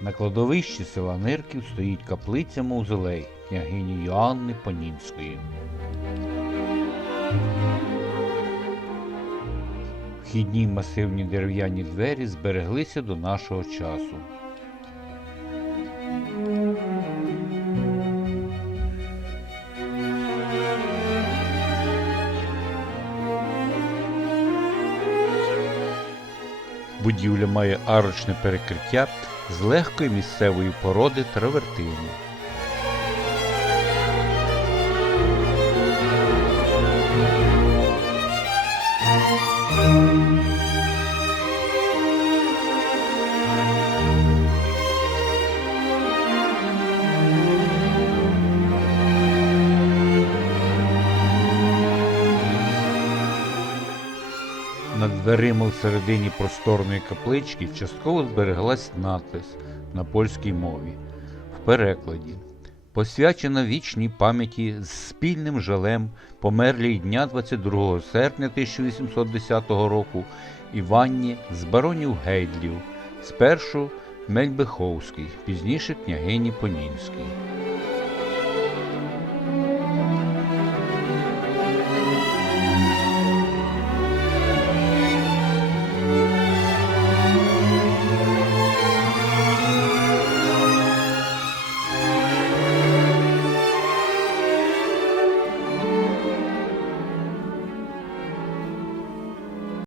На кладовищі села Нирків стоїть каплиця мавзолей княгині Йоанни Понінської. Вхідні масивні дерев'яні двері збереглися до нашого часу. Будівля має арочне перекриття з легкої місцевої породи травертину. Над дверима всередині просторної каплички частково збереглась надпис на польській мові в перекладі. Посвячена вічній пам'яті з спільним жалем померлій дня 22 серпня 1810 року Іванні з баронів Гейдлів, спершу Мельбеховський, пізніше княгині Понінській.